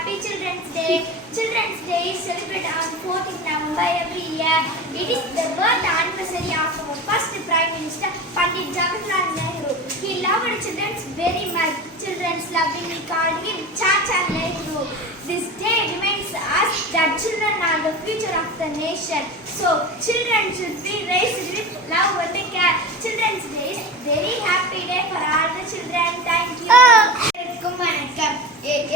happy Children's Day. Children's Day is celebrated on 4th November every year. It is the birth anniversary of our first Prime Minister, Pandit Jawaharlal Nehru. He loved children very much. Children's loving, we called him Chacha Nehru. This day reminds us that children are the future of the nation. So, children should be raised with love and care. Children's Day is very happy day for all the children. Thank you. வணக்கம்.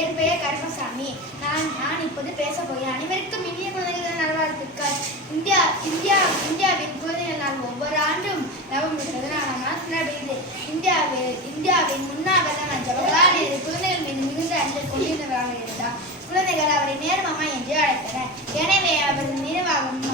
என் பெயர் கருப்பசாமி. நான் இப்போது பேச போகிறேன். அனைவருக்கும் இனிய குழந்தைகள் நல்வாழ்த்துக்கள். இந்தியாவின் குழந்தைகள் நாள் ஒவ்வொரு ஆண்டும் நவம்பர் 14ஆம் நாள் கொண்டாடுகிறது. இந்தியாவின் முன்னாள் பிரதமர் ஜவஹர்லால் நேரு குழந்தைகள் மீது மிகுந்த அஞ்சல் கொண்டிருந்தவராக இருந்தார். குழந்தைகள் அவரை நேரு மாமா என்று அழைத்தனர். எனவே அவரது நினைவாகும்